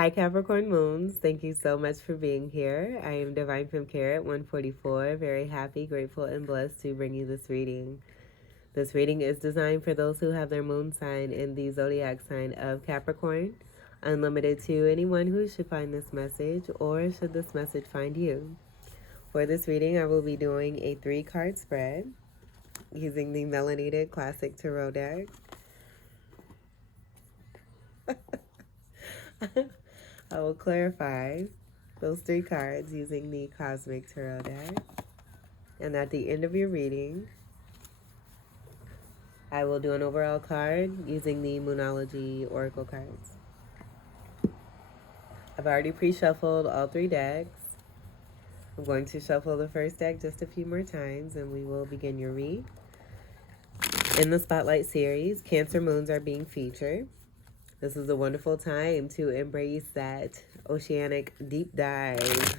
Hi, Capricorn Moons. Thank you so much for being here. I am Divine from Carrot 144. Very happy, grateful, and blessed to bring you this reading. This reading is designed for those who have their moon sign in the zodiac sign of Capricorn. Unlimited to anyone who should find this message or should this message find you. For this reading, I will be doing a 3-card spread using the Melanated Classic Tarot deck. I will clarify those 3 cards using the Cosmic Tarot deck. And at the end of your reading, I will do an overall card using the Moonology Oracle cards. I've already pre-shuffled all 3 decks. I'm going to shuffle the first deck just a few more times and we will begin your read. In the Spotlight series, Cancer Moons are being featured. This is a wonderful time to embrace that oceanic deep dive.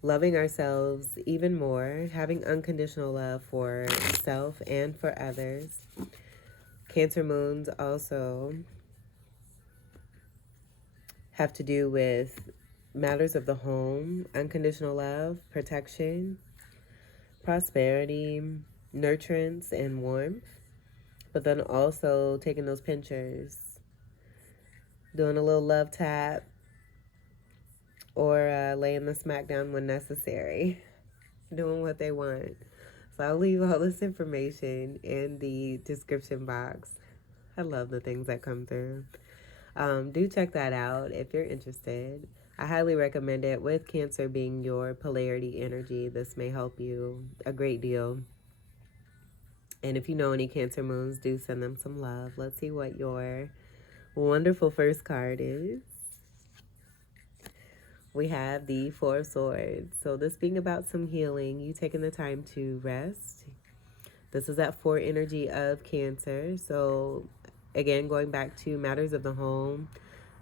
Loving ourselves even more, having unconditional love for self and for others. Cancer Moons also have to do with matters of the home, unconditional love, protection, prosperity, nurturance, and warmth. But then also taking those pinchers, doing a little love tap, or laying the smack down when necessary, doing what they want. So I'll leave all this information in the description box. I love the things that come through. Do check that out if you're interested. I highly recommend it. With Cancer being your polarity energy, this may help you a great deal. And if you know any Cancer moons, do send them some love. Let's see what your wonderful first card is. We have the 4 of Swords. So this being about some healing, you taking the time to rest. This is that 4 energy of Cancer. So again, going back to matters of the home,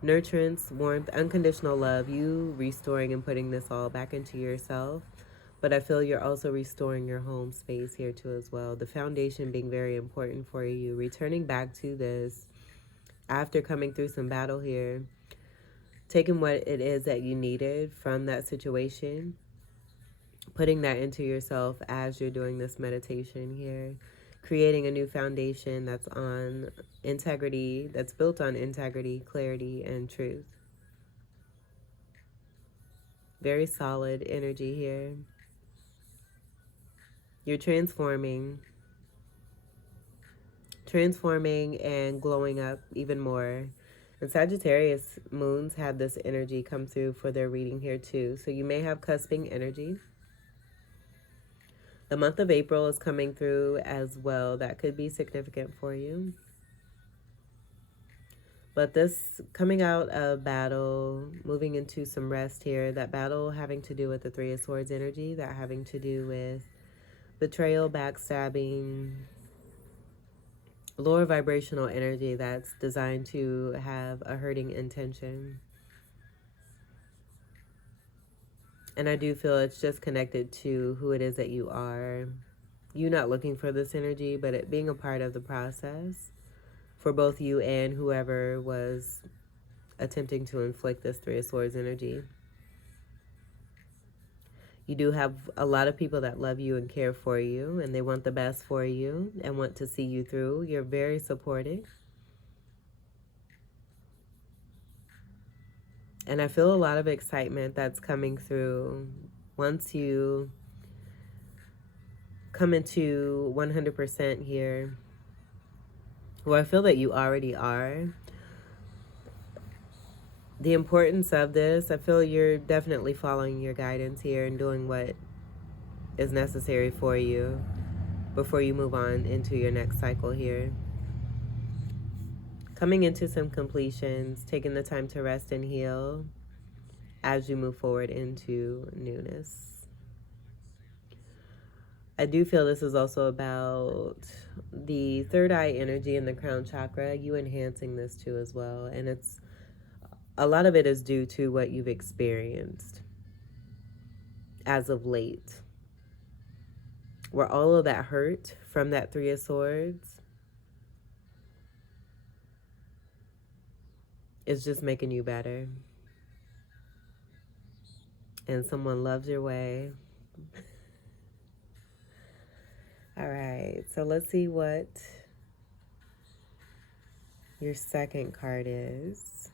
nurturance, warmth, unconditional love, you restoring and putting this all back into yourself. But I feel you're also restoring your home space here too as well. The foundation being very important for you. Returning back to this after coming through some battle here. Taking what it is that you needed from that situation. Putting that into yourself as you're doing this meditation here. Creating a new foundation that's on integrity, that's built on integrity, clarity, and truth. Very solid energy here. You're transforming and glowing up even more. And Sagittarius moons have this energy come through for their reading here too. So you may have cusping energy. The month of April is coming through as well. That could be significant for you. But this coming out of battle, moving into some rest here, that battle having to do with the 3 of Swords energy, that having to do with betrayal, backstabbing, lower vibrational energy that's designed to have a hurting intention. And I do feel it's just connected to who it is that you are. You not looking for this energy, but it being a part of the process for both you and whoever was attempting to inflict this 3 of Swords energy. You do have a lot of people that love you and care for you, and they want the best for you and want to see you through. You're very supportive. And I feel a lot of excitement that's coming through once you come into 100% here. Well, I feel that you already are. The importance of this, I feel you're definitely following your guidance here and doing what is necessary for you before you move on into your next cycle here. Coming into some completions, taking the time to rest and heal as you move forward into newness. I do feel this is also about the third eye energy and the crown chakra, you enhancing this too as well. And it's a lot of it is due to what you've experienced as of late, where all of that hurt from that 3 of Swords is just making you better. And someone loves your way. All right, so let's see what your second card is.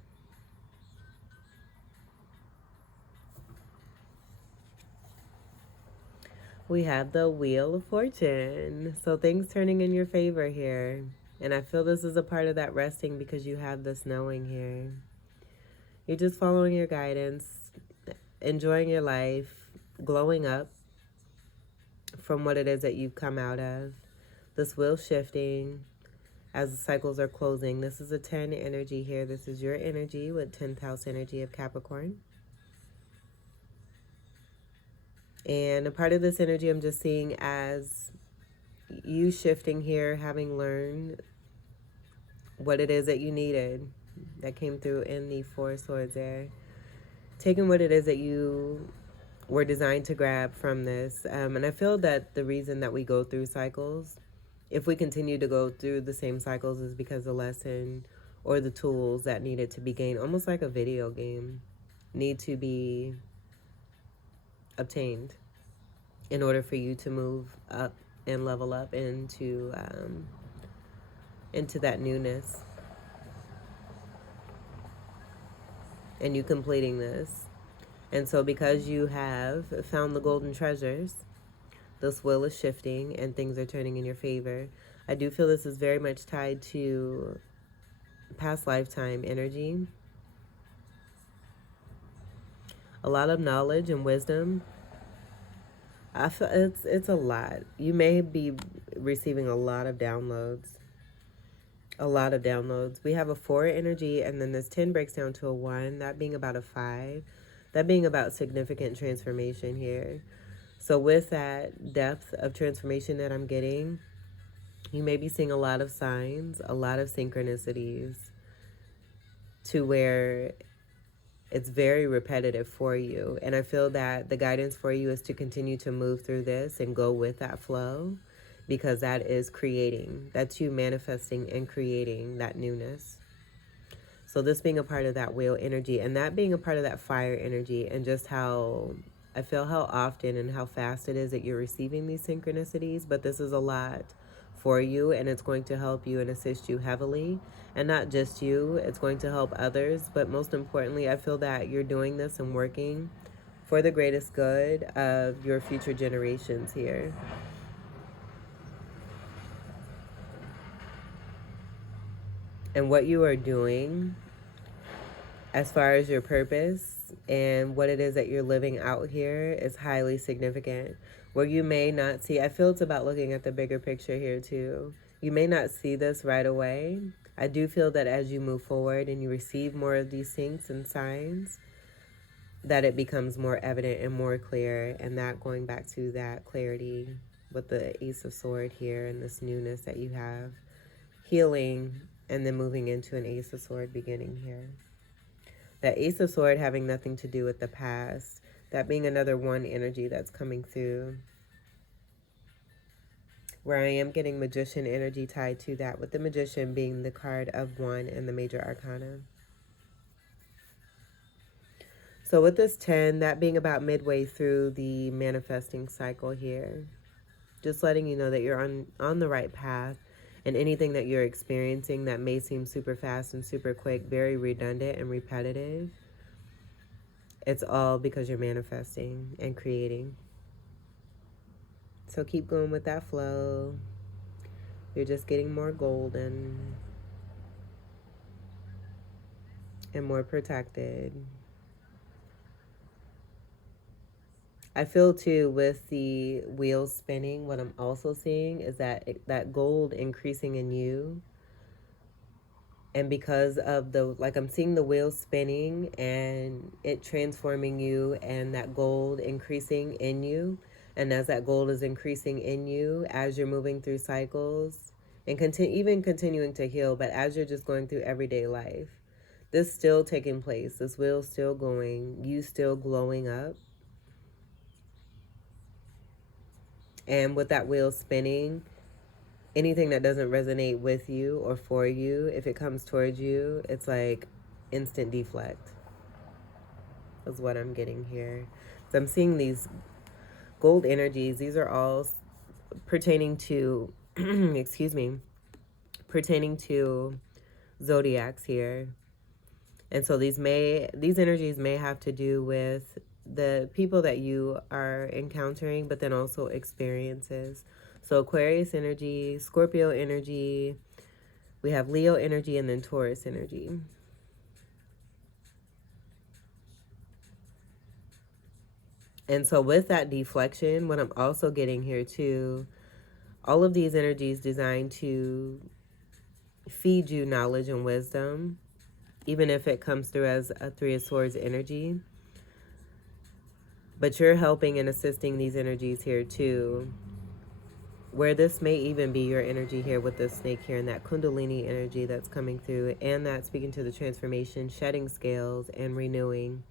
We have the Wheel of Fortune. So things turning in your favor here. And I feel this is a part of that resting because you have this knowing here. You're just following your guidance, enjoying your life, glowing up from what it is that you've come out of. This wheel shifting as the cycles are closing. This is a 10 energy here. This is your energy with 10th house energy of Capricorn. And a part of this energy I'm just seeing as you shifting here, having learned what it is that you needed. That came through in the Four of Swords there. Taking what it is that you were designed to grab from this. And I feel that the reason that we go through cycles, if we continue to go through the same cycles, is because the lesson or the tools that needed to be gained, almost like a video game, need to be obtained in order for you to move up and level up into that newness. And you completing this. And so because you have found the golden treasures, this wheel is shifting and things are turning in your favor. I do feel this is very much tied to past lifetime energy. A lot of knowledge and wisdom. I feel it's a lot. You may be receiving a lot of downloads. A lot of downloads. We have a 4 energy, and then this 10 breaks down to a 1, that being about a 5. That being about significant transformation here. So with that depth of transformation that I'm getting, you may be seeing a lot of signs, a lot of synchronicities, to where it's very repetitive for you. And I feel that the guidance for you is to continue to move through this and go with that flow, because that is creating. That's you manifesting and creating that newness. So this being a part of that wheel energy, and that being a part of that fire energy, and just how I feel how often and how fast it is that you're receiving these synchronicities. But this is a lot for you, and it's going to help you and assist you heavily. And not just you, it's going to help others. But most importantly, I feel that you're doing this and working for the greatest good of your future generations here. And what you are doing as far as your purpose and what it is that you're living out here is highly significant. Where you may not see, I feel it's about looking at the bigger picture here too. You may not see this right away. I do feel that as you move forward and you receive more of these syncs and signs, that it becomes more evident and more clear. And that going back to that clarity with the Ace of Swords here and this newness that you have, healing, and then moving into an Ace of Swords beginning here. That Ace of Swords having nothing to do with the past. That being another 1 energy that's coming through. Where I am getting Magician energy tied to that, with the Magician being the card of 1 in the Major Arcana. So with this 10, that being about midway through the manifesting cycle here. Just letting you know that you're on the right path. And anything that you're experiencing that may seem super fast and super quick, very redundant and repetitive, it's all because you're manifesting and creating. So keep going with that flow. You're just getting more golden and more protected. I feel too with the wheels spinning, what I'm also seeing is that that gold increasing in you. And because of the, like I'm seeing the wheels spinning and it transforming you, and that gold increasing in you. And as that gold is increasing in you, as you're moving through cycles and even continuing to heal, but as you're just going through everyday life, this still taking place, this wheel still going, you still glowing up. And with that wheel spinning, anything that doesn't resonate with you or for you, if it comes towards you, it's like instant deflect is what I'm getting here. So I'm seeing these gold energies. These are all pertaining to, excuse me, pertaining to zodiacs here. And so these energies may have to do with the people that you are encountering, but then also experiences. So Aquarius energy, Scorpio energy, we have Leo energy, and then Taurus energy. And so with that deflection, what I'm also getting here too, all of these energies designed to feed you knowledge and wisdom, even if it comes through as a Three of Swords energy. But you're helping and assisting these energies here too, where this may even be your energy here with this snake here and that Kundalini energy that's coming through, and that speaking to the transformation, shedding scales and renewing,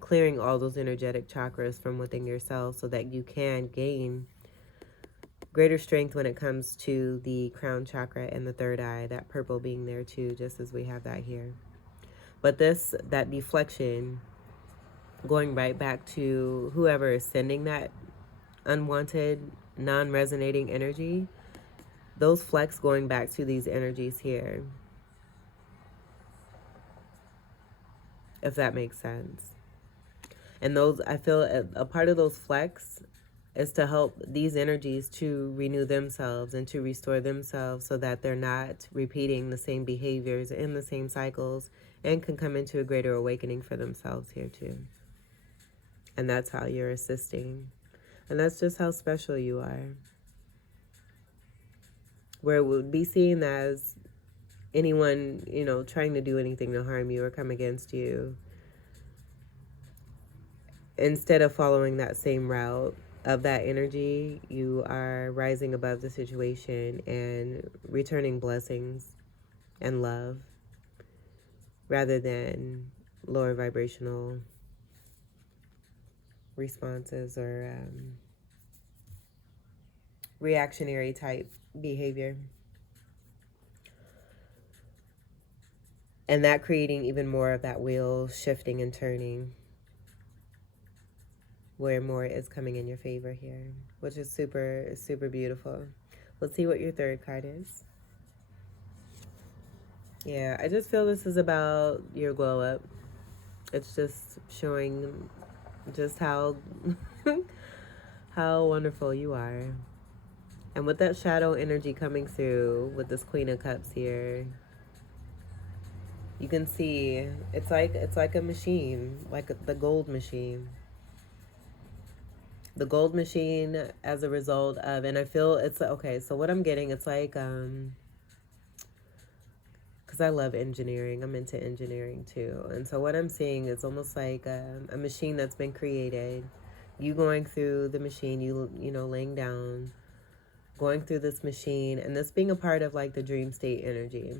clearing all those energetic chakras from within yourself so that you can gain greater strength when it comes to the crown chakra and the third eye, that purple being there too, just as we have that here. But that deflection, going right back to whoever is sending that unwanted, non-resonating energy, those flecks going back to these energies here, if that makes sense. And those, I feel a part of those flecks is to help these energies to renew themselves and to restore themselves so that they're not repeating the same behaviors in the same cycles, and can come into a greater awakening for themselves here too. And that's how you're assisting. And that's just how special you are. Where it would be seen as anyone, trying to do anything to harm you or come against you, instead of following that same route of that energy, you are rising above the situation and returning blessings and love rather than lower vibrational responses or reactionary type behavior. And that creating even more of that wheel shifting and turning, where more is coming in your favor here, which is super, super beautiful. Let's see what your third card is. Yeah, I just feel this is about your glow up. It's just showing just how how wonderful you are. And with that shadow energy coming through with this Queen of Cups here, you can see it's like a machine, like the gold machine. The gold machine as a result of, and I feel it's okay, so what I'm getting, it's like because I love engineering, I'm into engineering too, and so what I'm seeing is almost like a machine that's been created, you going through the machine, you know, laying down, going through this machine, and this being a part of like the dream state energy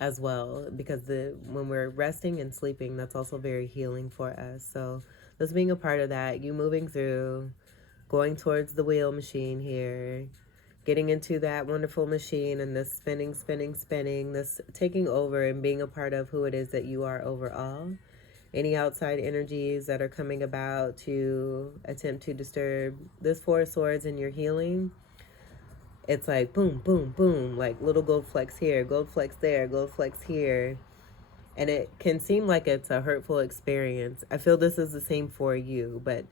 as well, because when we're resting and sleeping, that's also very healing for us. So this being a part of that, you moving through, going towards the wheel machine here, getting into that wonderful machine, and this spinning, spinning, spinning, this taking over and being a part of who it is that you are overall. Any outside energies that are coming about to attempt to disturb this Four of Swords in your healing, it's like boom, boom, boom, like little gold flecks here, gold flecks there, gold flecks here. And it can seem like it's a hurtful experience. I feel this is the same for you, but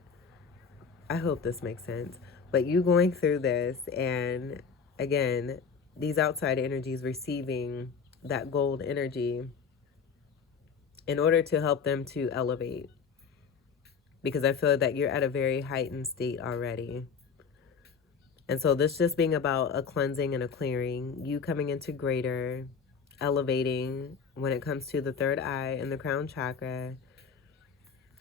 I hope this makes sense. But you going through this, and again, these outside energies receiving that gold energy in order to help them to elevate. Because I feel that you're at a very heightened state already. And so this just being about a cleansing and a clearing, you coming into greater, elevating when it comes to the third eye and the crown chakra.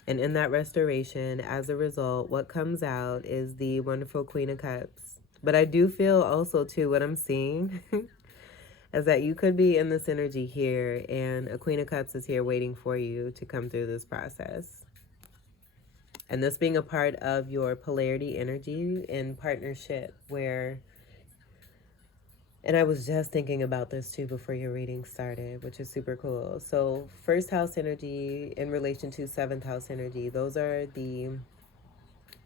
And in that restoration, as a result, what comes out is the wonderful Queen of Cups. But I do feel also, too, what I'm seeing is that you could be in this energy here, and a Queen of Cups is here waiting for you to come through this process. And this being a part of your polarity energy in partnership, where And I was just thinking about this too before your reading started, which is super cool. So, first house energy in relation to seventh house energy, those are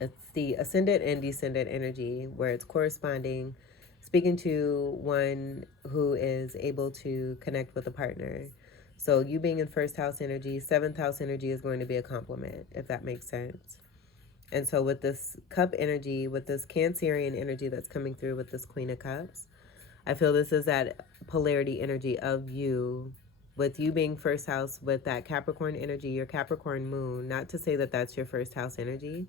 it's the ascendant and descendant energy where it's corresponding, speaking to one who is able to connect with a partner. So, you being in first house energy, seventh house energy is going to be a compliment, if that makes sense. And so, with this cup energy, with this Cancerian energy that's coming through with this Queen of Cups, I feel this is that polarity energy of you, with you being first house with that Capricorn energy, your Capricorn moon. Not to say that that's your first house energy,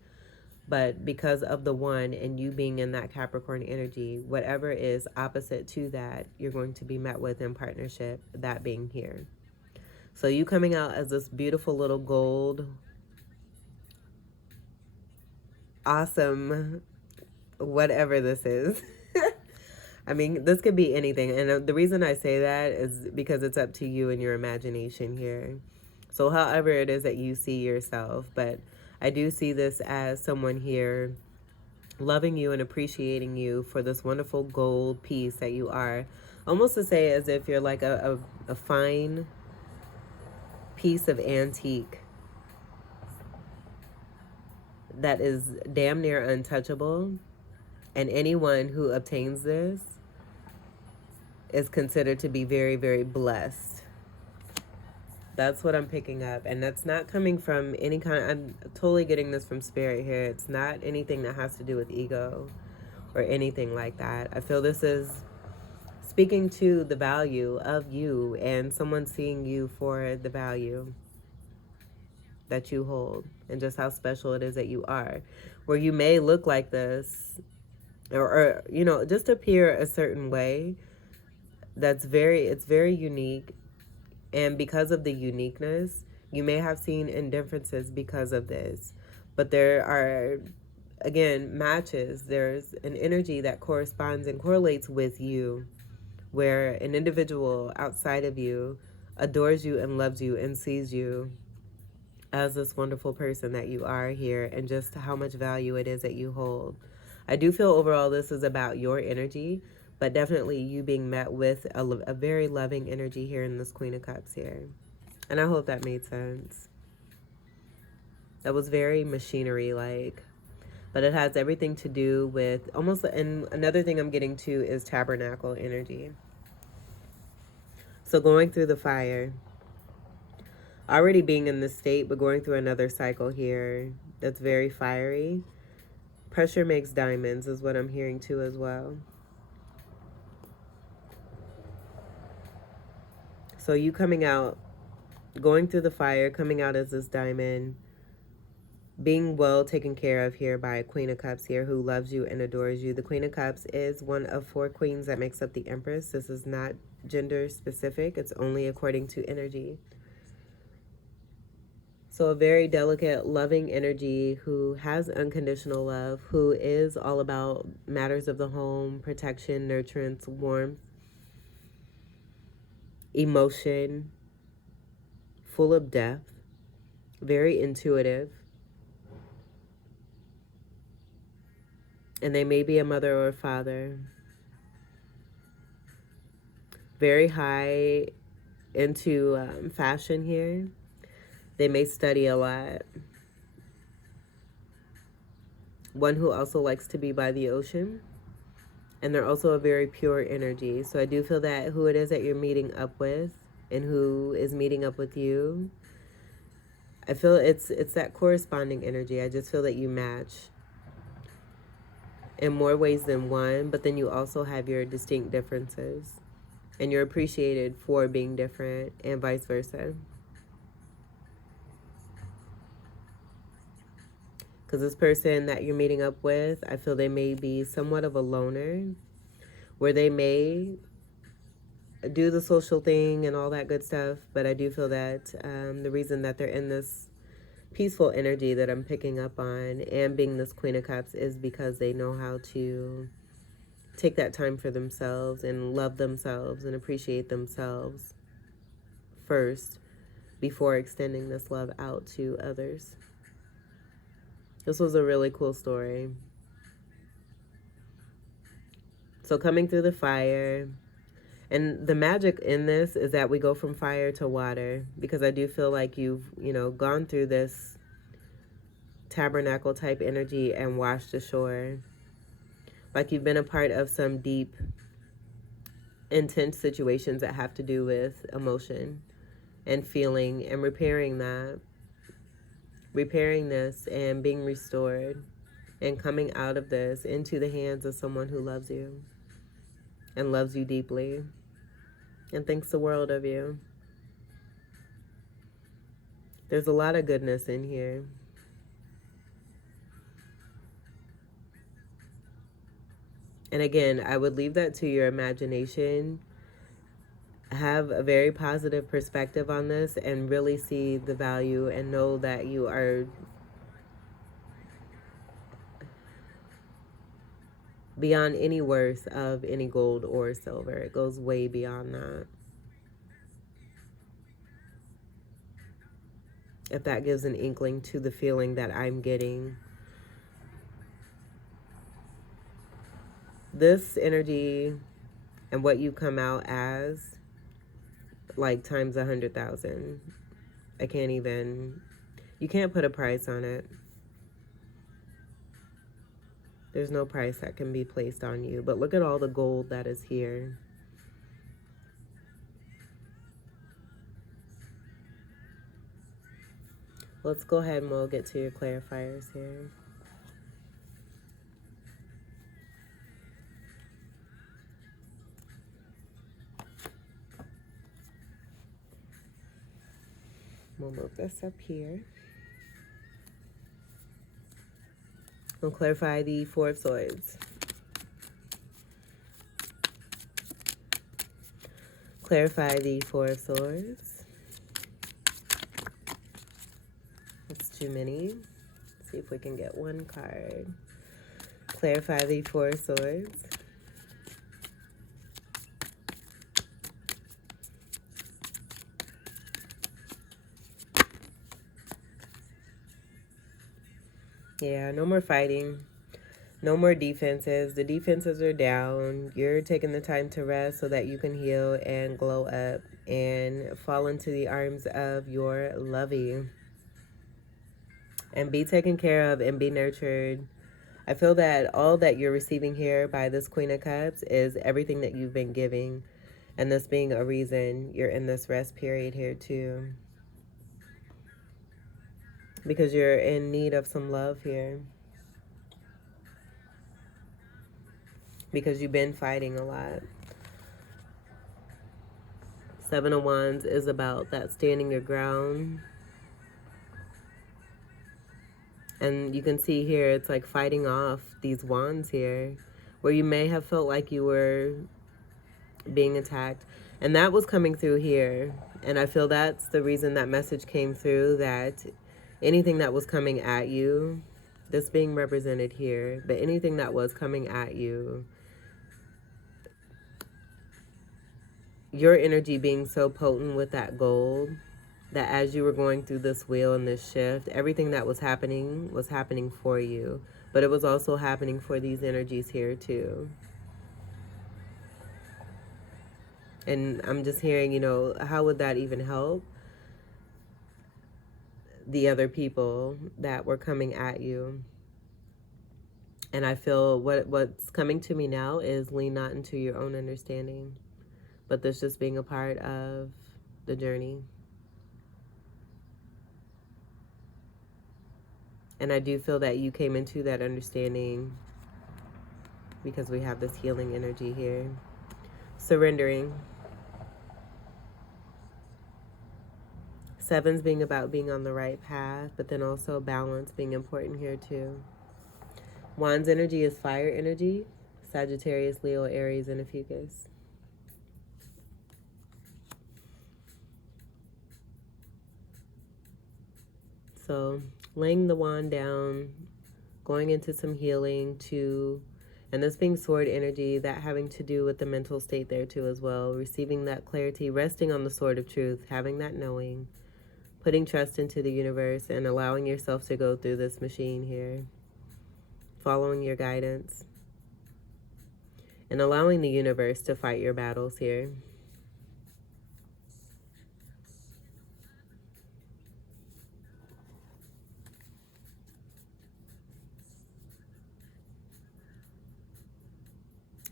but because of the one and you being in that Capricorn energy, whatever is opposite to that, you're going to be met with in partnership, that being here. So you coming out as this beautiful little gold, awesome, whatever this is. I mean, this could be anything. And the reason I say that is because it's up to you and your imagination here. So however it is that you see yourself. But I do see this as someone here loving you and appreciating you for this wonderful gold piece that you are. Almost to say as if you're like a fine piece of antique that is damn near untouchable. And anyone who obtains this is considered to be very, very blessed. That's what I'm picking up. And that's not coming from any kind. I'm totally getting this from spirit here. It's not anything that has to do with ego or anything like that. I feel this is speaking to the value of you and someone seeing you for the value that you hold and just how special it is that you are. Where you may look like this or you know, just appear a certain way. It's very unique. And because of the uniqueness, you may have seen indifferences because of this. But there are, again, matches. There's an energy that corresponds and correlates with you, where an individual outside of you adores you and loves you and sees you as this wonderful person that you are here and just how much value it is that you hold. I do feel overall this is about your energy, but definitely you being met with a very loving energy here in this Queen of Cups here. And I hope that made sense. That was very machinery-like. But it has everything to do with almost, and another thing I'm getting to is tabernacle energy. So going through the fire. Already being in this state, but going through another cycle here that's very fiery. Pressure makes diamonds is what I'm hearing too as well. So you coming out, going through the fire, coming out as this diamond, being well taken care of here by a Queen of Cups here who loves you and adores you. The Queen of Cups is one of 4 queens that makes up the Empress. This is not gender specific. It's only according to energy. So a very delicate, loving energy who has unconditional love, who is all about matters of the home, protection, nurturance, warmth, emotion, full of depth, very intuitive. And they may be a mother or a father. Very high into fashion here. They may study a lot. One who also likes to be by the ocean. And they're also a very pure energy. So I do feel that who it is that you're meeting up with and who is meeting up with you, I feel it's that corresponding energy. I just feel that you match in more ways than one, but then you also have your distinct differences. And you're appreciated for being different and vice versa. Because this person that you're meeting up with, I feel they may be somewhat of a loner, where they may do the social thing and all that good stuff. But I do feel that the reason that they're in this peaceful energy that I'm picking up on and being this Queen of Cups is because they know how to take that time for themselves and love themselves and appreciate themselves first before extending this love out to others. This was a really cool story. So coming through the fire, And the magic in this is that we go from fire to water, because I do feel like you've, gone through this tabernacle type energy and washed ashore. Like you've been a part of some deep, intense situations that have to do with emotion and feeling and repairing this and being restored and coming out of this into the hands of someone who loves you and loves you deeply and thinks the world of you. There's a lot of goodness in here. And again, I would leave that to your imagination. Have a very positive perspective on this and really see the value and know that you are beyond any worth of any gold or silver. It goes way beyond that. If that gives an inkling to the feeling that I'm getting. This energy and what you come out as, like times 100,000. I can't even, you can't put a price on it. There's no price that can be placed on you. But look at all the gold that is here. Let's go ahead and we'll get to your clarifiers here. We'll move this up here. We'll clarify the Four of Swords. Clarify the Four of Swords. That's too many. Let's see if we can get one card. Clarify the Four of Swords. Yeah, no more fighting. No more defenses. The defenses are down. You're taking the time to rest so that you can heal and glow up and fall into the arms of your lovey. And be taken care of and be nurtured. I feel that all that you're receiving here by this Queen of Cups is everything that you've been giving. And this being a reason you're in this rest period here too. Because you're in need of some love here. Because you've been fighting a lot. Seven of Wands is about that standing your ground. And you can see here, it's like fighting off these wands here, where you may have felt like you were being attacked. And that was coming through here. And I feel that's the reason that message came through, that anything that was coming at you, this being represented here, but anything that was coming at you, your energy being so potent with that gold, that as you were going through this wheel and this shift, everything that was happening for you. But it was also happening for these energies here too. And I'm just hearing, how would that even help the other people that were coming at you? And I feel what's coming to me now is lean not into your own understanding, but this just being a part of the journey. And I do feel that you came into that understanding because we have this healing energy here. Surrendering. Sevens being about being on the right path, but then also balance being important here too. Wands energy is fire energy. Sagittarius, Leo, Aries, and Ophiuchus. So laying the wand down, going into some healing too, and this being sword energy, that having to do with the mental state there too as well, receiving that clarity, resting on the sword of truth, having that knowing, putting trust into the universe and allowing yourself to go through this machine here, following your guidance. and allowing the universe to fight your battles here.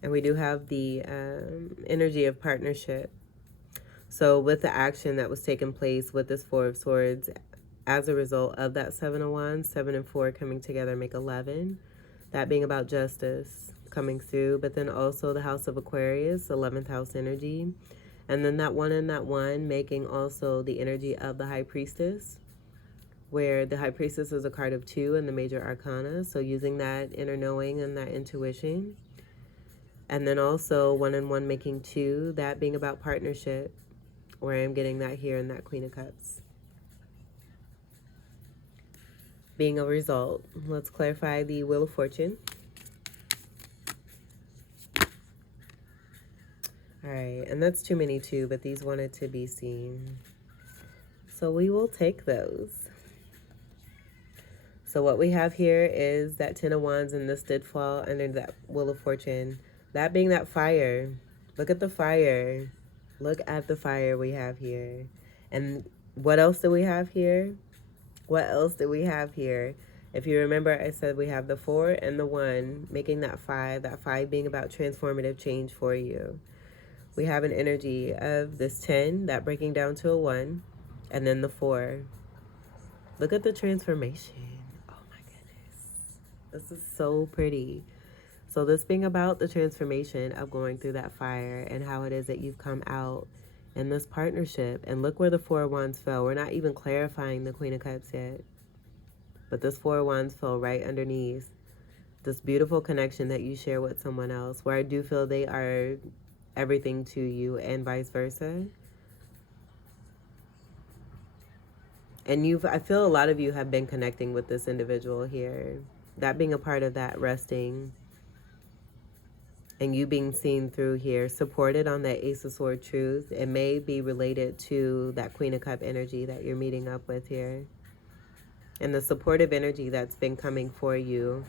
And we do have the energy of partnership. So with the action that was taking place with this Four of Swords, as a result of that Seven of Wands, 7 and 4 coming together make 11. That being about justice coming through, but then also the House of Aquarius, 11th house energy. And then that 1 and that 1 making also the energy of the High Priestess, where the High Priestess is a card of 2 in the major arcana. So using that inner knowing and that intuition. And then also 1 and 1 making 2, that being about partnership, where I'm getting that here in that Queen of Cups. Being a result. Let's clarify the Wheel of Fortune. All right, and that's too many too, but these wanted to be seen. So we will take those. So what we have here is that 10 of Wands, and this did fall under that Wheel of Fortune. That being that fire. Look at the fire. Look at the fire we have here. And what else do we have here? What else do we have here? If you remember, I said we have the 4 and the 1, making that 5 being about transformative change for you. We have an energy of this 10, that breaking down to a 1, and then the 4. Look at the transformation. Oh my goodness. This is so pretty. So this being about the transformation of going through that fire and how it is that you've come out in this partnership. And look where the 4 of Wands fell. We're not even clarifying the Queen of Cups yet. But this 4 of Wands fell right underneath this beautiful connection that you share with someone else, where I do feel they are everything to you and vice versa. And I feel a lot of you have been connecting with this individual here. That being a part of that resting. And you being seen through here, supported on that Ace of Swords truth. It may be related to that Queen of Cup energy that you're meeting up with here. And the supportive energy that's been coming for you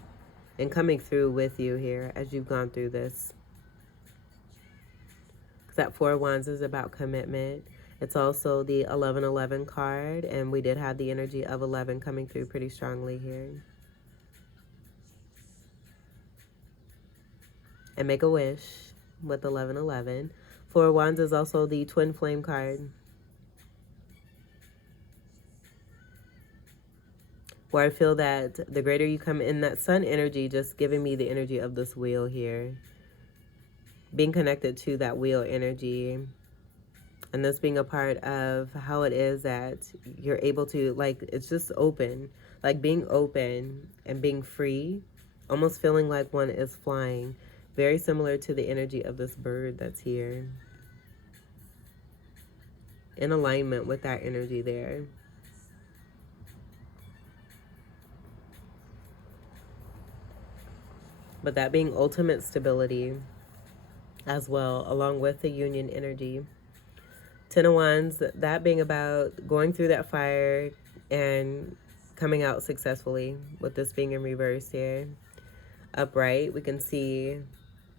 and coming through with you here as you've gone through this. That 4 of Wands is about commitment. It's also the 1111 card. And we did have the energy of 11 coming through pretty strongly here. And make a wish with 1111. 4 of Wands is also the twin flame card, where I feel that the greater you come in that sun energy, just giving me the energy of this wheel here, being connected to that wheel energy, and this being a part of how it is that you're able to, like, it's just open, like being open and being free, almost feeling like one is flying. Very similar to the energy of this bird that's here. In alignment with that energy there. But that being ultimate stability as well, along with the union energy. 10 of Wands, that being about going through that fire and coming out successfully, with this being in reverse here. Upright, we can see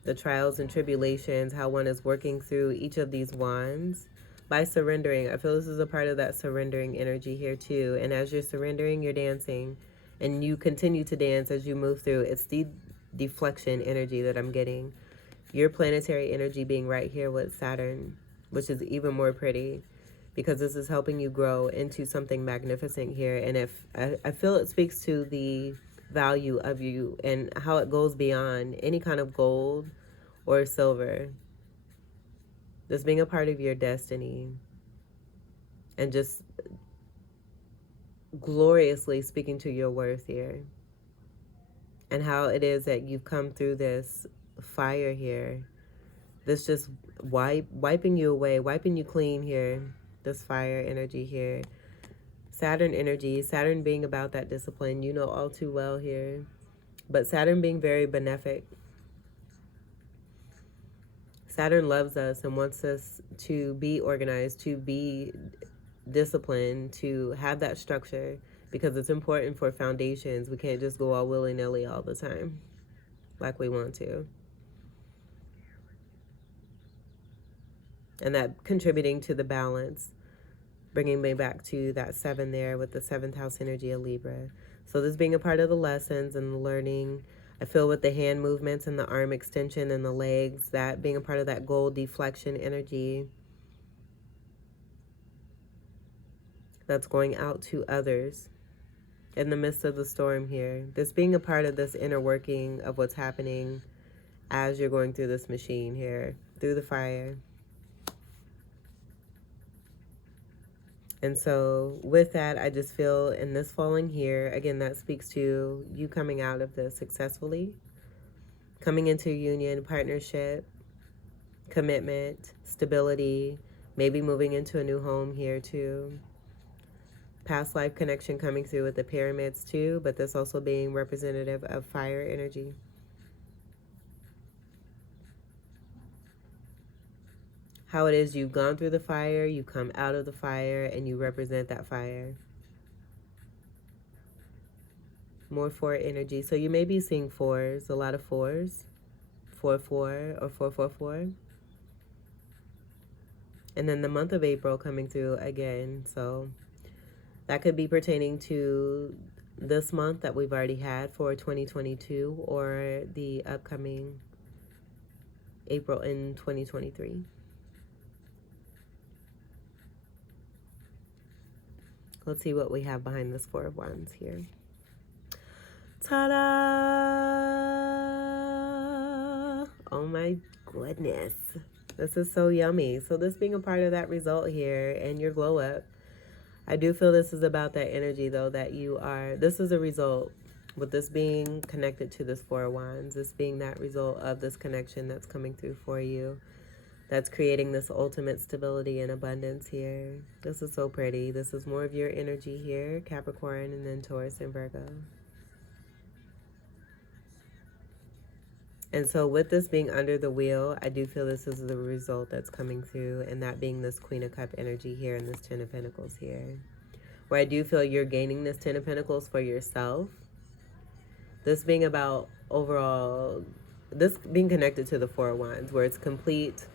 the trials and tribulations, how one is working through each of these wands by surrendering. I feel this is a part of that surrendering energy here too. And as you're surrendering, you're dancing, and you continue to dance as you move through. It's the deflection energy that I'm getting. Your planetary energy being right here with Saturn, which is even more pretty, because this is helping you grow into something magnificent here. And if I feel it speaks to the value of you and how it goes beyond any kind of gold or silver. This being a part of your destiny and just gloriously speaking to your worth here, and how it is that you've come through this fire here, this just wiping you away, wiping you clean here, this fire energy here. Saturn energy, Saturn being about that discipline, you know all too well here. But Saturn being very benefic. Saturn loves us and wants us to be organized, to be disciplined, to have that structure, because it's important for foundations. We can't just go all willy-nilly all the time like we want to. And that contributing to the balance, bringing me back to that 7 there with the 7th house energy of Libra. So this being a part of the lessons and the learning, I feel with the hand movements and the arm extension and the legs, that being a part of that gold deflection energy that's going out to others in the midst of the storm here. This being a part of this inner working of what's happening as you're going through this machine here, through the fire. And so with that, I just feel in this falling here, again, that speaks to you coming out of this successfully, coming into union, partnership, commitment, stability, maybe moving into a new home here too. Past life connection coming through with the pyramids too, but this also being representative of fire energy. How it is you've gone through the fire, you come out of the fire, and you represent that fire. More 4 energy. So you may be seeing 4s, a lot of 4s. 4-4 or 4-4-4. And then the month of April coming through again. So that could be pertaining to this month that we've already had for 2022 or the upcoming April in 2023. Let's see what we have behind this 4 of Wands here. Ta-da! Oh my goodness. This is so yummy. So this being a part of that result here and your glow up, I do feel this is about that energy though that you are, this is a result with this being connected to this 4 of Wands, this being that result of this connection that's coming through for you. That's creating this ultimate stability and abundance here. This is so pretty. This is more of your energy here, Capricorn, and then Taurus and Virgo. And so with this being under the wheel, I do feel this is the result that's coming through, and that being this Queen of Cup energy here and this 10 of Pentacles here. Where I do feel you're gaining this 10 of Pentacles for yourself. This being about overall, this being connected to the 4 of Wands, where it's complete.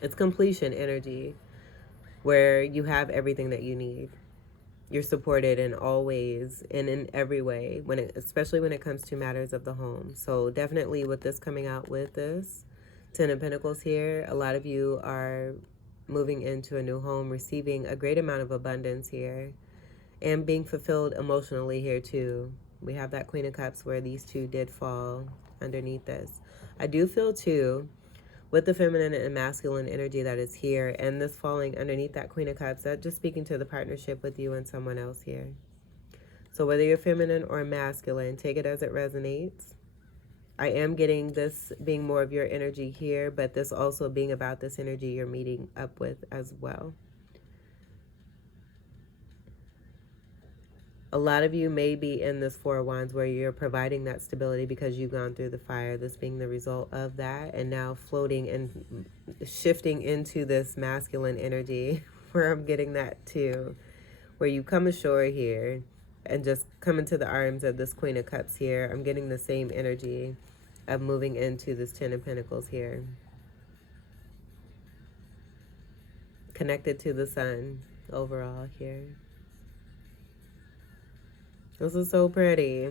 It's completion energy, where you have everything that you need. You're supported in all ways and in every way, especially when it comes to matters of the home. So definitely with this coming out with this 10 of Pentacles here, a lot of you are moving into a new home, receiving a great amount of abundance here, and being fulfilled emotionally here too. We have that Queen of Cups where these 2 did fall underneath this. I do feel too, with the feminine and masculine energy that is here and this falling underneath that Queen of Cups, that just speaking to the partnership with you and someone else here. So whether you're feminine or masculine, take it as it resonates. I am getting this being more of your energy here, but this also being about this energy you're meeting up with as well. A lot of you may be in this 4 of Wands where you're providing that stability because you've gone through the fire, this being the result of that, and now floating and shifting into this masculine energy where I'm getting that too, where you come ashore here and just come into the arms of this Queen of Cups here. I'm getting the same energy of moving into this 10 of Pentacles here. Connected to the sun overall here. This is so pretty.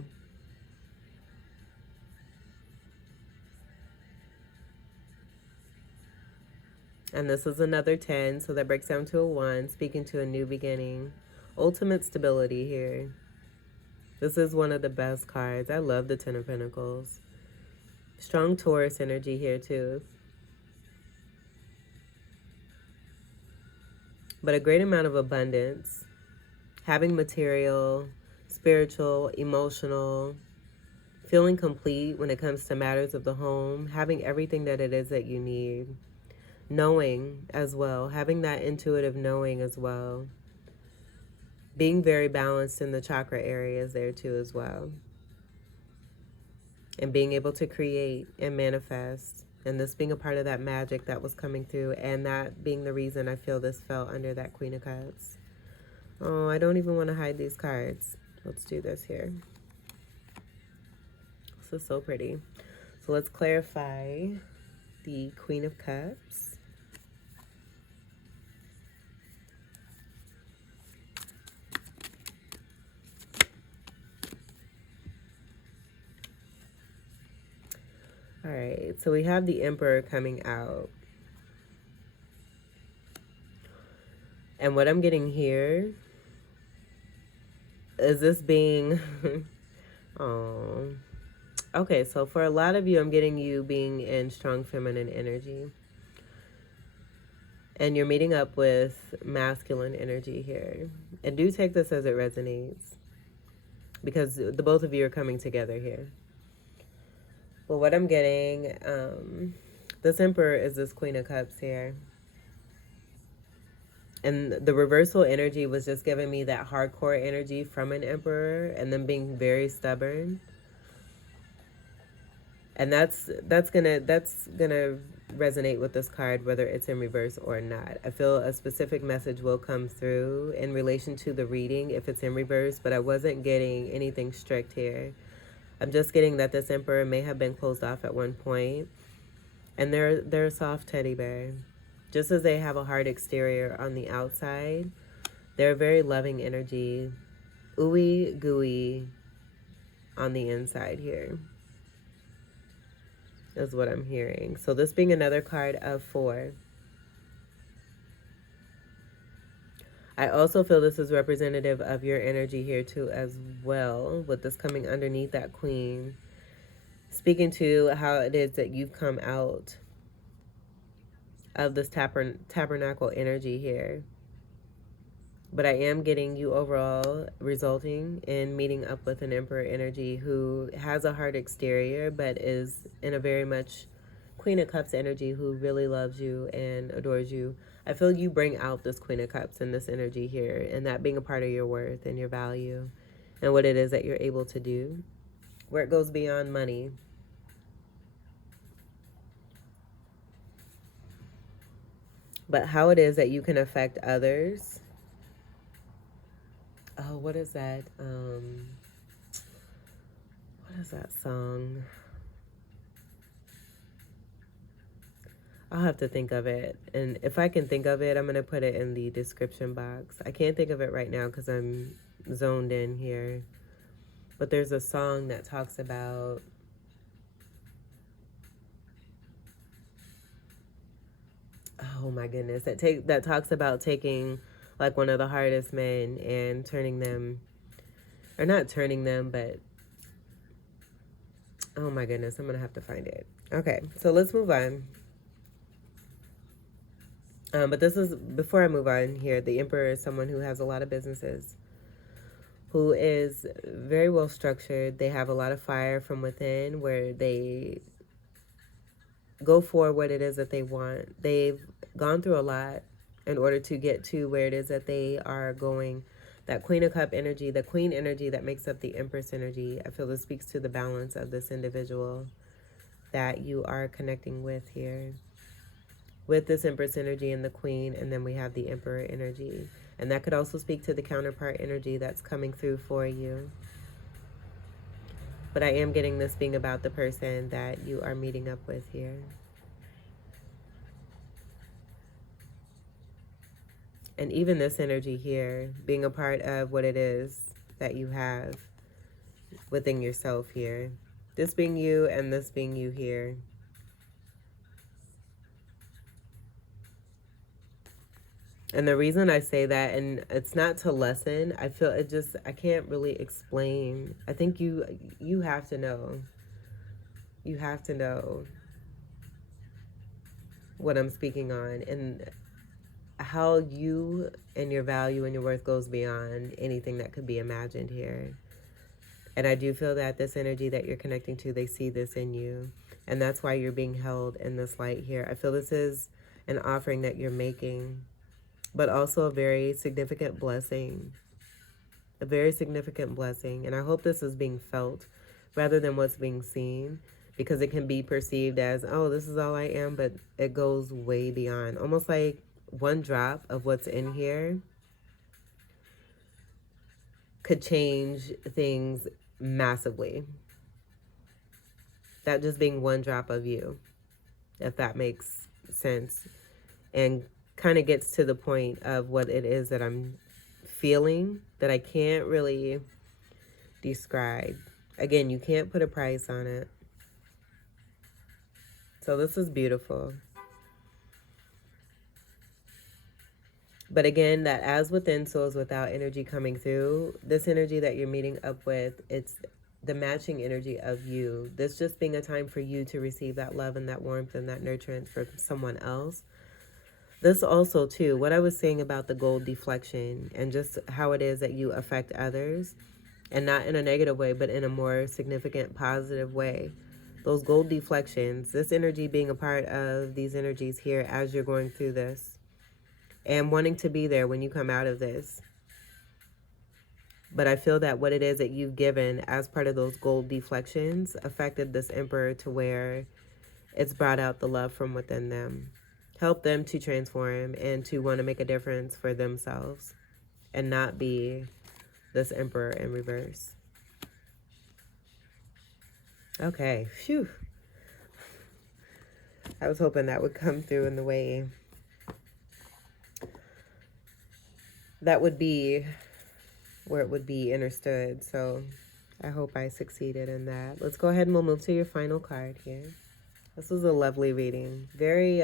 And this is another 10, so that breaks down to a 1, speaking to a new beginning. Ultimate stability here. This is one of the best cards. I love the 10 of Pentacles. Strong Taurus energy here too. But a great amount of abundance. Having material, spiritual, emotional, feeling complete when it comes to matters of the home, having everything that it is that you need, knowing as well, having that intuitive knowing as well, being very balanced in the chakra areas there too as well, and being able to create and manifest, and this being a part of that magic that was coming through, and that being the reason I feel this fell under that Queen of Cups. Oh, I don't even want to hide these cards. Let's do this here. This is so pretty. So let's clarify the Queen of Cups. right, so we have the Emperor coming out. And what I'm getting here is this being, oh, okay, so for a lot of you, I'm getting you being in strong feminine energy. And you're meeting up with masculine energy here. And do take this as it resonates, because the both of you are coming together here. But what I'm getting, this Emperor is this Queen of Cups here. And the reversal energy was just giving me that hardcore energy from an Emperor and them being very stubborn. And that's gonna resonate with this card, whether it's in reverse or not. I feel a specific message will come through in relation to the reading if it's in reverse, but I wasn't getting anything strict here. I'm just getting that this Emperor may have been closed off at one point, and they're a soft teddy bear. Just as they have a hard exterior on the outside, they're a very loving energy, ooey gooey on the inside here, is what I'm hearing. So this being another card of 4. I also feel this is representative of your energy here too as well, with this coming underneath that Queen, speaking to how it is that you've come out of this tabernacle energy here. But I am getting you overall resulting in meeting up with an Emperor energy who has a hard exterior, but is in a very much Queen of Cups energy, who really loves you and adores you. I feel you bring out this Queen of Cups in this energy here, and that being a part of your worth and your value and what it is that you're able to do, where it goes beyond money. But how it is that you can affect others. Oh, what is that? What is that song? I'll have to think of it. And if I can think of it, I'm going to put it in the description box. I can't think of it right now because I'm zoned in here. But there's a song that talks about... Oh my goodness. That talks about taking like one of the hardest men and turning them... Or not turning them, but... Oh my goodness. I'm going to have to find it. Okay, so let's move on. But this is, before I move on here, the Emperor is someone who has a lot of businesses, who is very well structured. They have a lot of fire from within, where they go for what it is that they want. They've gone through a lot in order to get to where it is that they are going. That Queen of Cup energy, the Queen energy that makes up the Empress energy, I feel this speaks to the balance of this individual that you are connecting with here. With this Empress energy and the Queen, and then we have the Emperor energy. And that could also speak to the counterpart energy that's coming through for you. But I am getting this being about the person that you are meeting up with here. And even this energy here, being a part of what it is that you have within yourself here. This being you and this being you here. And the reason I say that, and it's not to lessen, I feel it just, I can't really explain. I think you have to know. You have to know what I'm speaking on, and how you and your value and your worth goes beyond anything that could be imagined here. And I do feel that this energy that you're connecting to, they see this in you. And that's why you're being held in this light here. I feel this is an offering that you're making, but also a very significant blessing. A very significant blessing. And I hope this is being felt rather than what's being seen, because it can be perceived as, oh, this is all I am, but it goes way beyond. Almost like one drop of what's in here could change things massively. That just being one drop of you, if that makes sense. And kind of gets to the point of what it is that I'm feeling that I can't really describe. Again, you can't put a price on it. So this is beautiful. But again, that as within, so is without energy coming through. This energy that you're meeting up with, it's the matching energy of you. This just being a time for you to receive that love and that warmth and that nurturance from someone else. This also, too, what I was saying about the gold deflection and just how it is that you affect others, and not in a negative way, but in a more significant, positive way. Those gold deflections, this energy being a part of these energies here as you're going through this, and wanting to be there when you come out of this. But I feel that what it is that you've given as part of those gold deflections affected this emperor to where it's brought out the love from within them. Help them to transform and to want to make a difference for themselves and not be this emperor in reverse. Okay, phew. I was hoping that would come through in the way that would be where it would be understood. So I hope I succeeded in that. Let's go ahead and we'll move to your final card here. This was a lovely reading. Very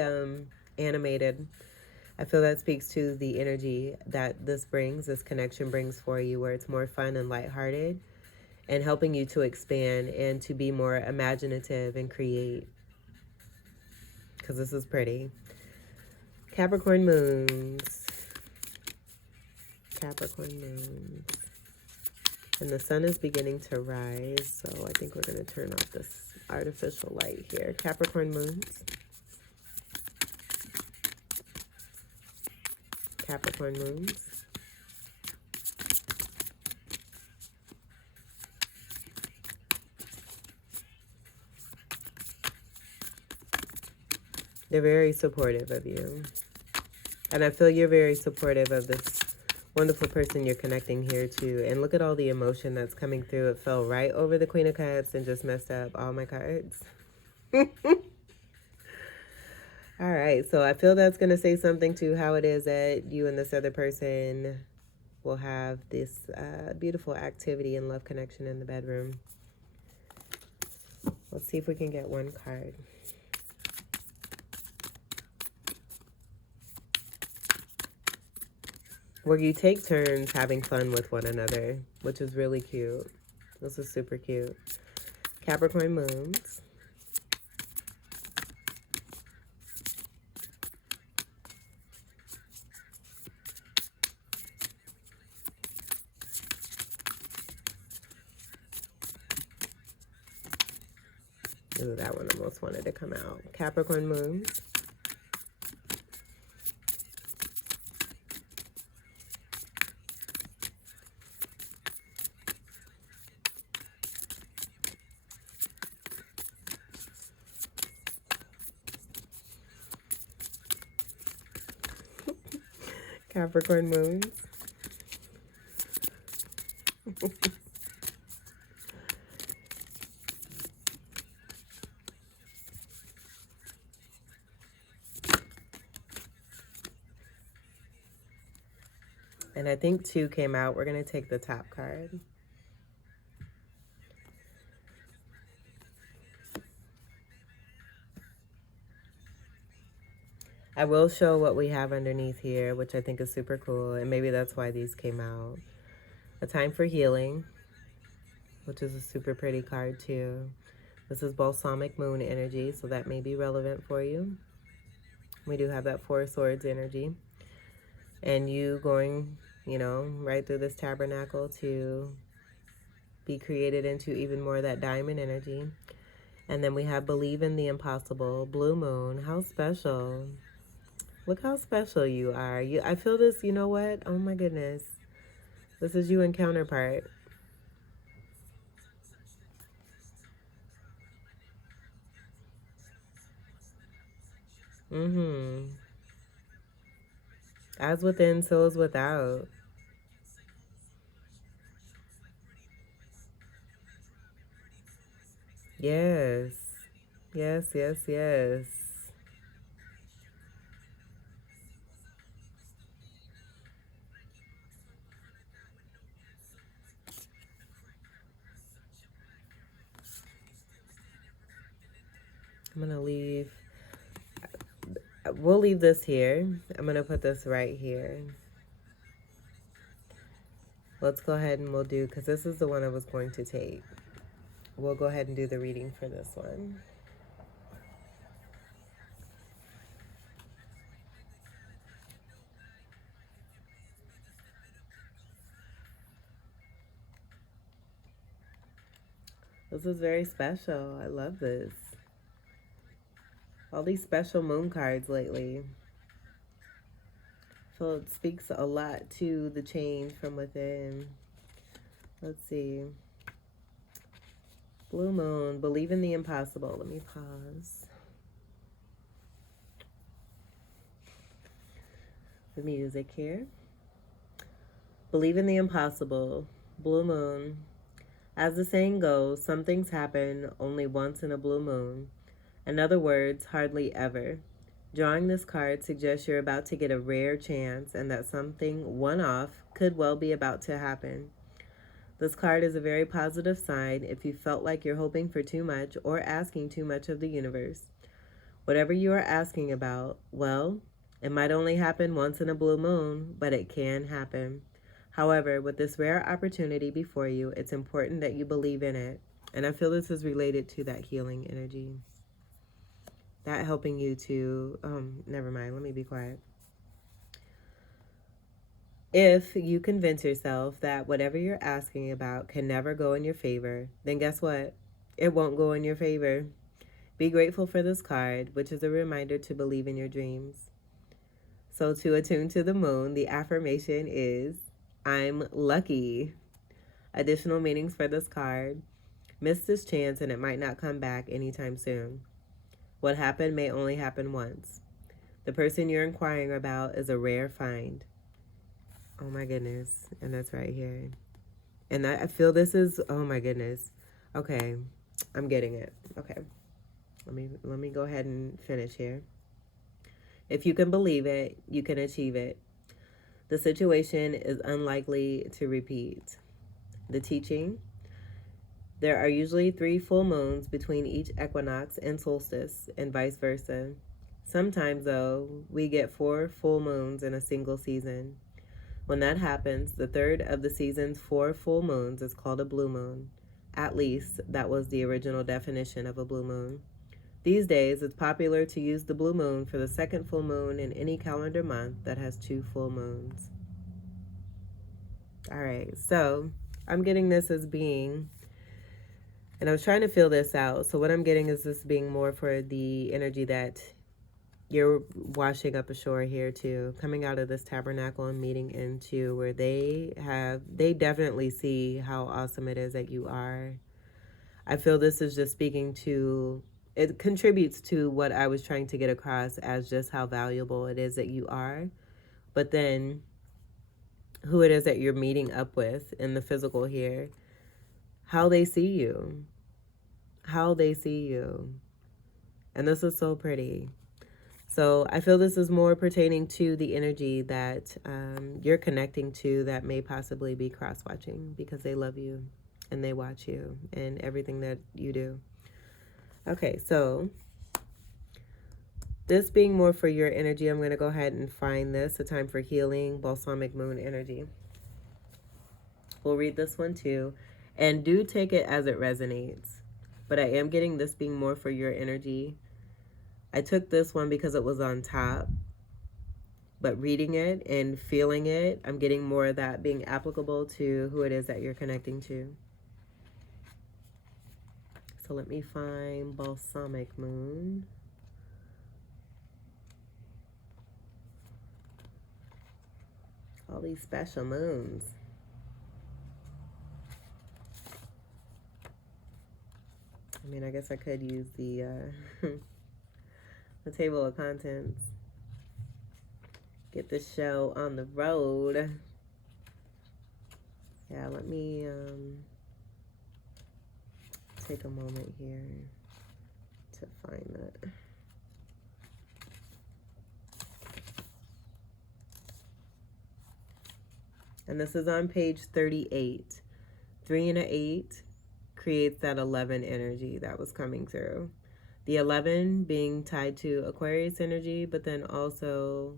animated. I feel that speaks to the energy that this brings, this connection brings for you, where it's more fun and lighthearted and helping you to expand and to be more imaginative and create. Because this is pretty. Capricorn moons. Capricorn moons. And the sun is beginning to rise, so I think we're going to turn off this artificial light here. Capricorn moons. Capricorn moons. They're very supportive of you. And I feel you're very supportive of this wonderful person you're connecting here to. And look at all the emotion that's coming through. It fell right over the Queen of Cups and just messed up all my cards. All right, so I feel that's going to say something to how it is that you and this other person will have this beautiful activity and love connection in the bedroom. Let's see if we can get one card. Where you take turns having fun with one another, which is really cute. This is super cute. Capricorn moons. Ooh, that one almost wanted to come out. Capricorn moons. Capricorn moons. And I think 2 came out. We're going to take the top card. I will show what we have underneath here, which I think is super cool. And maybe that's why these came out. A time for healing, which is a super pretty card too. This is balsamic moon energy, so that may be relevant for you. We do have that 4 swords energy. And you going, you know, right through this tabernacle to be created into even more of that diamond energy. And then we have believe in the impossible, blue moon. How special. Look how special you are. I feel this, you know what? Oh my goodness. This is you and counterpart. As within, so is without. Yes. Yes, yes, yes. I'm going to leave, we'll leave this here. I'm going to put this right here. Let's go ahead and we'll do, because this is the one I was going to take. We'll go ahead and do the reading for this one. This is very special. I love this. All these special moon cards lately. So it speaks a lot to the change from within. Let's see. Blue moon, believe in the impossible. Let me pause. The music here. Believe in the impossible. Blue moon. As the saying goes, some things happen only once in a blue moon. In other words, hardly ever. Drawing this card suggests you're about to get a rare chance and that something one-off could well be about to happen. This card is a very positive sign if you felt like you're hoping for too much or asking too much of the universe. Whatever you are asking about, well, it might only happen once in a blue moon, but it can happen. However, with this rare opportunity before you, it's important that you believe in it. And I feel this is related to that healing energy. That helping you to, never mind, let me be quiet. If you convince yourself that whatever you're asking about can never go in your favor, then guess what? It won't go in your favor. Be grateful for this card, which is a reminder to believe in your dreams. So to attune to the moon, the affirmation is, I'm lucky. Additional meanings for this card. Miss this chance and it might not come back anytime soon. What happened may only happen once. The person you're inquiring about is a rare find. Oh my goodness. And that's right here. And I feel this is, oh my goodness. Okay. I'm getting it. Okay. Let me go ahead and finish here. If you can believe it, you can achieve it. The situation is unlikely to repeat. The teaching. There are usually 3 full moons between each equinox and solstice, and vice versa. Sometimes, though, we get 4 full moons in a single season. When that happens, the third of the season's 4 full moons is called a blue moon. At least, that was the original definition of a blue moon. These days, it's popular to use the blue moon for the second full moon in any calendar month that has 2 full moons. All right, so I'm getting this as being, and I was trying to feel this out. So what I'm getting is this being more for the energy that you're washing up ashore here too, coming out of this tabernacle and meeting into where they definitely see how awesome it is that you are. I feel this is just speaking to, it contributes to what I was trying to get across as just how valuable it is that you are, but then who it is that you're meeting up with in the physical here, how they see you, and this is so pretty. So I feel this is more pertaining to the energy that you're connecting to that may possibly be cross-watching because they love you and they watch you and everything that you do. Okay, so this being more for your energy, I'm going to go ahead and find this, a time for healing, balsamic moon energy. We'll read this one too, and do take it as it resonates. But I am getting this being more for your energy. I took this one because it was on top, but reading it and feeling it, I'm getting more of that being applicable to who it is that you're connecting to. So let me find balsamic moon. All these special moons. I mean, I guess I could use the the table of contents. Get this show on the road. Yeah, let me take a moment here to find that. And this is on page 38. 3 and an 8 creates that 11 energy that was coming through. The 11 being tied to Aquarius energy, but then also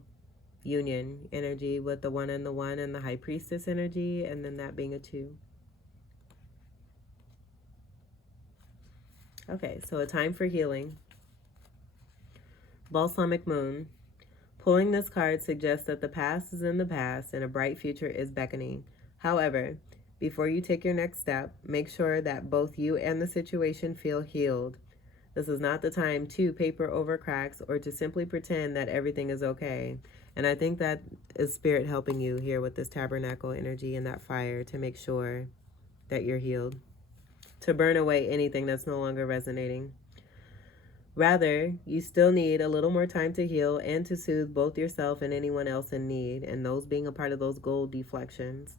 union energy with the 1 and the 1 and the High Priestess energy, and then that being a 2. Okay, so a time for healing. Balsamic Moon. Pulling this card suggests that the past is in the past and a bright future is beckoning. However, before you take your next step, make sure that both you and the situation feel healed. This is not the time to paper over cracks or to simply pretend that everything is okay. And I think that is Spirit helping you here with this tabernacle energy and that fire to make sure that you're healed. To burn away anything that's no longer resonating. Rather, you still need a little more time to heal and to soothe both yourself and anyone else in need, and those being a part of those gold deflections.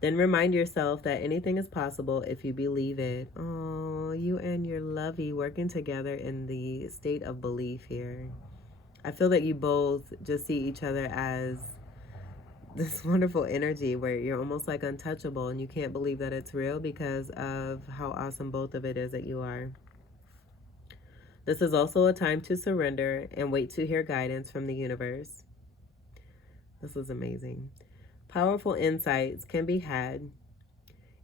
Then remind yourself that anything is possible if you believe it. Oh, you and your lovey working together in the state of belief here. I feel that you both just see each other as this wonderful energy where you're almost like untouchable and you can't believe that it's real because of how awesome both of it is that you are. This is also a time to surrender and wait to hear guidance from the universe. This is amazing. Powerful insights can be had.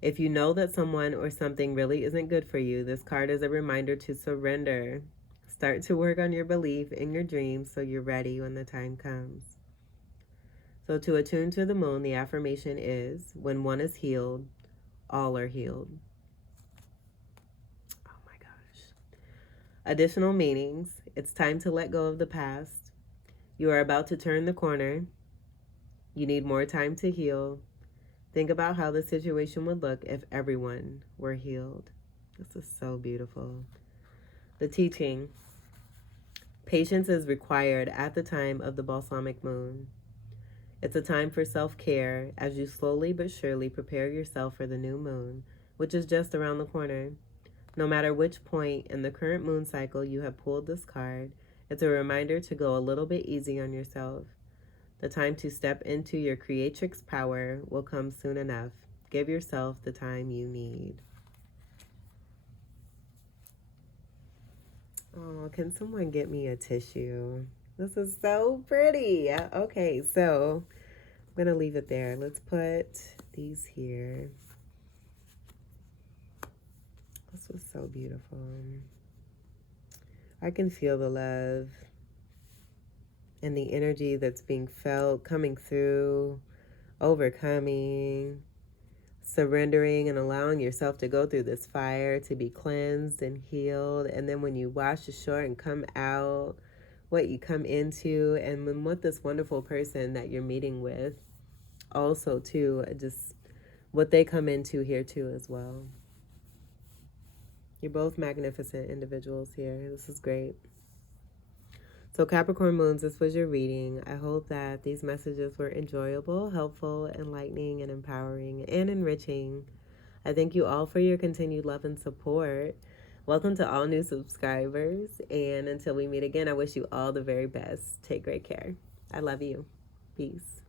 If you know that someone or something really isn't good for you, this card is a reminder to surrender. Start to work on your belief in your dreams so you're ready when the time comes. So to attune to the moon, the affirmation is, when one is healed, all are healed. Oh my gosh. Additional meanings. It's time to let go of the past. You are about to turn the corner. You need more time to heal. Think about how the situation would look if everyone were healed. This is so beautiful. The teaching. Patience is required at the time of the balsamic moon. It's a time for self-care as you slowly but surely prepare yourself for the new moon, which is just around the corner. No matter which point in the current moon cycle you have pulled this card, it's a reminder to go a little bit easy on yourself. The time to step into your creatrix power will come soon enough. Give yourself the time you need. Oh, can someone get me a tissue? This is so pretty. Okay, so I'm going to leave it there. Let's put these here. This was so beautiful. I can feel the love and the energy that's being felt, coming through, overcoming, surrendering and allowing yourself to go through this fire, to be cleansed and healed. And then when you wash ashore and come out, what you come into, and when with this wonderful person that you're meeting with, also too, just what they come into here too as well. You're both magnificent individuals here. This is great. So Capricorn moons, this was your reading. I hope that these messages were enjoyable, helpful, enlightening, and empowering, and enriching. I thank you all for your continued love and support. Welcome to all new subscribers. And until we meet again, I wish you all the very best. Take great care. I love you. Peace.